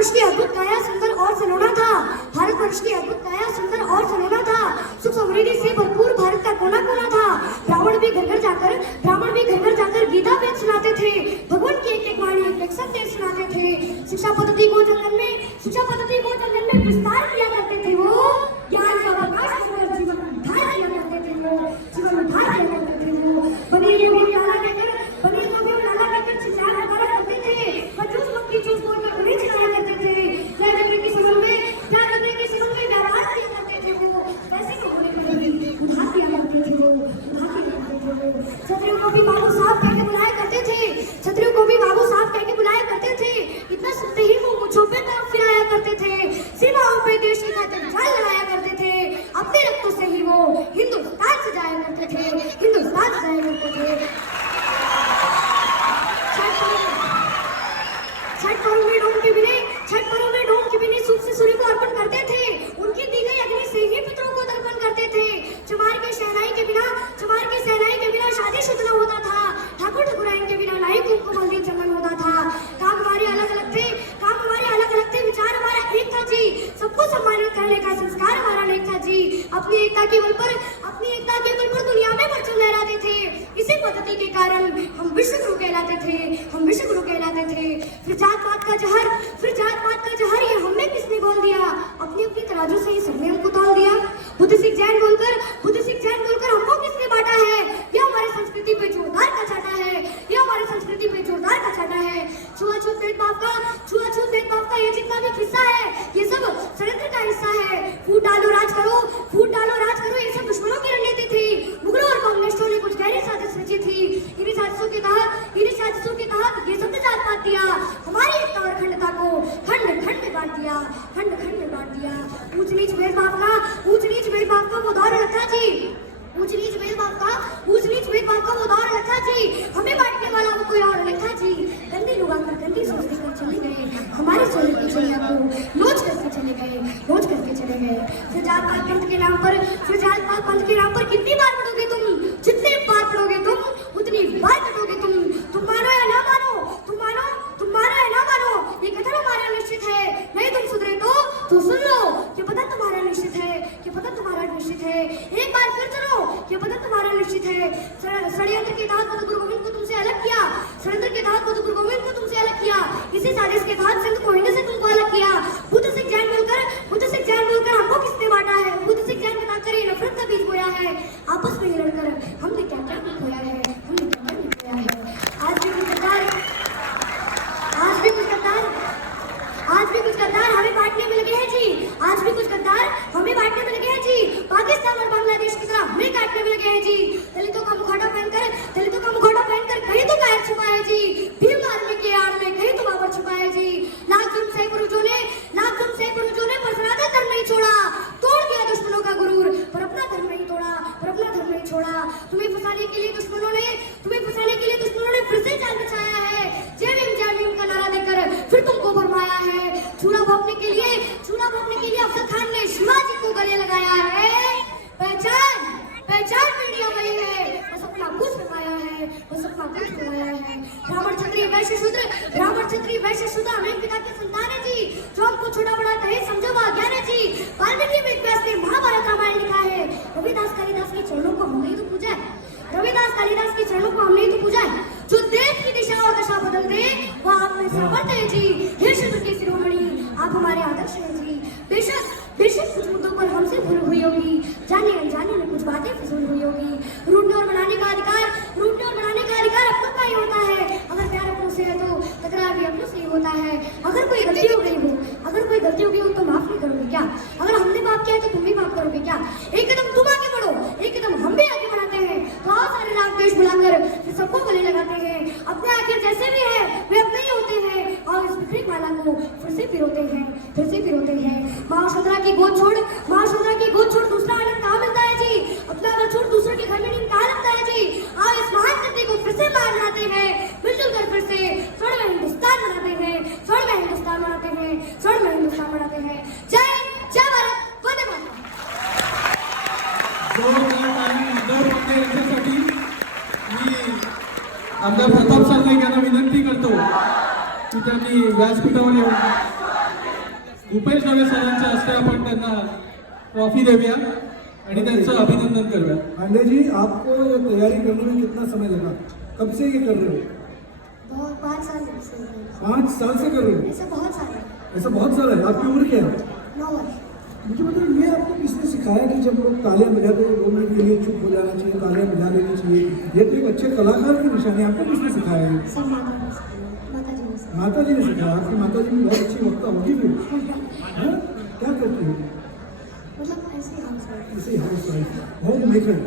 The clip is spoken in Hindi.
भारतवर्ष की अद्भुत काया सुंदर और सलोना था। भारतवर्ष की अद्भुत काया सुंदर और सलोना था। सुख समृद्धि से भरपूर भारत का कोना कोना था। ब्राह्मण भी घर घर जाकर गीता वेद सुनाते थे। भगवान की एक एक वाणी एक एक संदेश सुनाते थे। शिक्षा पद्धति को जंगल में विस्तार किया करते थे। वो ज्ञान का प्रकाश और जीवन में उद्धार किया करते थे। वो जीवन में उद्धार किया करते थे। वो बने को भी उजाला कहकर चिल्लाया करते थे। बच्चों की चूस बोलकर उन्हें चिल्लाया करते थे। क्या करने की समझ में व्यवहार किया करते थे। वो पैसे को होने पर भी उधार किया करते थे। वो क्षत्रियों को भी बाबू साहब कह के बुलाया करते थे। क्षत्रियों को भी बाबू साहब कह के बुलाया करते थे। इतना सुनते ही वो मुझों पे तरफ फिराया करते थे। सीमाओं पे देश की खातिर जान लगाया करते थे। अपने रक्तों से ही वो हिंदुस्तान से जाया करते थे। छठ पर्व में डोम के बिने सूप से सूर्य को अर्पण करते थे। उनकी दी गई अग्नि से ही पितरों को तर्पण करते थे। चमार की शहनाई के बिना शादी शुद्ध न होता था। ठाकुर ठाकुराइन के बिना नाई कुमकुम हल्दी चंदन होता था। काम हमारे अलग अलग थे, विचार हमारा एक था जी। सबको सम्मानित करने का संस्कार हमारा नेक था जी। अपनी एकता के बल पर दुनिया में परचम लहराते थे। इसी पद्धति के कारण हम विश्व गुरु कहलाते थे। फिर जात पात का जहर ये हमें किसने बोल दिया? अपनी तराजू से ही सबने हमको तौल दिया। बुद्ध सिख जैन बोलकर हमको किसने बांटा है? यह हमारी संस्कृति पे जोरदार का चाटा है। छुआछूत भेदभाव का ये जितना भी किस्सा है, ये सब षड्यंत्र का हिस्सा है। फूट डालो राज करो, ये सब दुश्मनों की रणनीति थी। मुगलों और कम्युनिस्टों ने कुछ गहरी साजिश रची थी। इन्हीं साजिशों के तहत ये सब जात पात दिया। हमारी एकता और अखंडता को खंड खंड में बांट दिया। ऊंच नीच भेदभाव का वो दौर अलग था जी। हमें बांटने वाला वो कोई और अलग था जी। गंदी लोग आकर गंदी सोच लेकर चले गए। हमारे सोने की चिड़िया को लोच करके चले गए। फिर जात पात पंथ के नाम पर कितनी बार पढ़ोगे तुम? जितनी बार पढ़ोगे तुम उतनी बार कटोगे तुम। तुम मानो या ना मानो, ये कथन हमारा निश्चित है। नहीं तुम सुधरे तो सुन लो, ये पता तुम्हारा निश्चित है। एक बार फिर सुनो, ये पता तुम्हारा निश्चित है। षड्यंत्र के तहत गुरु गोविंद को तुमसे अलग किया। इसी साजिश के तहत संत को हिंद से तुमको अलग किया। बुद्ध सिख जैन बोलकर हमको किसने बांटा है? बुद्ध सिख जैन बताकर ये नफरत का बीज बोया है। आपस में लड़कर हमने क्या खोया है। आज भी कुछ गद्दार हमें बांटने में लगे हैं जी। पाकिस्तान और बांग्लादेश की तरह हमें काटने में लगे हैं जी। दलितों का मुखौटा पहनकर कहीं तो कायर छुपा है जी। भीम आर्मी के आड़ में कहीं तो बाबर छुपा है जी। लाख जुर्म सह पुरुषों ने पर सनातन धर्म नहीं छोड़ा। तोड़ दिया दुश्मनों का गुरूर, पर अपना धर्म नहीं छोड़ा। तुम्हें फंसाने के लिए दुश्मनों ने फिर से जाल बिछाया है। जय भीम का नारा देकर फिर तुमको भरमाया है। चूल्हा भोंकने के लिए अफजल खान ने शिवाजी को गले लगाया है। पहचान मीडिया गई है, बस अपना कुछ लगाया है। ब्राह्मण क्षत्रिय वैश्य शूद्र हमें पिता की संतान है जी। जो हमको छोटा बड़ा कहे समझो वो अज्ञान है जी। वाल्मीकि वेदव्यास ने महाभारत रामायण लिखा है। रविदास कालिदास के चरणों को हमने ही तो पूजा है। जो देश की दिशा और दशा बदल दे वो आप में समर्थ है जी। हे शूद्र के शिरोमणि, आप हमारे आदर्श हैं जी। बेशक कुछ मुद्दों पर हमसे भूल हुई होगी, जाने अनजाने में कुछ बातें फिजूल हुई होगी। रूठने और बनाने का अधिकार अपनों का ही होता है। अगर प्यार अपनों से है तो तकरार भी अपनों से ही होता है। अगर कोई गलती हो गई हो तो माफ नहीं करोगे क्या? अगर हमने पाप किया है तो तुम भी माफ करोगे क्या? एक कदम तुम आगे बढ़ो, एक कदम हम भी आगे बढ़ाते हैं। तो आओ सारे राग द्वेष भुलाकर फिर सबको गले लगाते हैं। अपने आखिर जैसे भी है वे अपने ही होते हैं और इस बिखरी माला को फिर से पिरोते हैं। महाशुद्रा की गोद छोड़ दूसरा आनंद कहाँ मिलता है जी? अपना घर छोड़ दूसरे के घर में नींद कहाँ लगता है जी? आओ इस महान सत्य को फिर से मान लाते हैं। मिलजुल कर फिर से स्वर्ण में हिंदुस्तान बनाते हैं। जय भारत, वंदे मातरम। आमदार प्रताप सरनाईक यांना विनंती करतो की त्यांनी व्यासपीठावर येऊन भूपेश दवे सरांच्या हस्ते आपण त्यांना ट्रॉफी देऊया आणि त्यांचं अभिनंदन करूया. पांडे जी, आपको ये तैयारी करने में कितना समय लगा? कब से ये कर रहे हो? बहुत 5 साल से 5 साल से कर रहे हो? ऐसे बहुत सारे ऐसा बहुत सारा है. आपकी उम्र क्या है? 9 वर्ष. मुझे बताइए, ये आपको किसने सिखाया कि जब लोग तालियां बजाते हैं 2 मिनट के लिए चुप हो जाना चाहिए, तालियां बजा लेनी चाहिए? ये तो एक अच्छे कलाकार की निशानी. आपको किसने सिखाया है? सब माता जी ने सिखाया. माता जी ने सिखाया. आपकी माता जी भी बहुत अच्छी वक्ता होगी फिर. हाँ? क्या करती है? मतलब ऐसे ही हम सब ऐसे हाउस वाइफ, होम मेकर.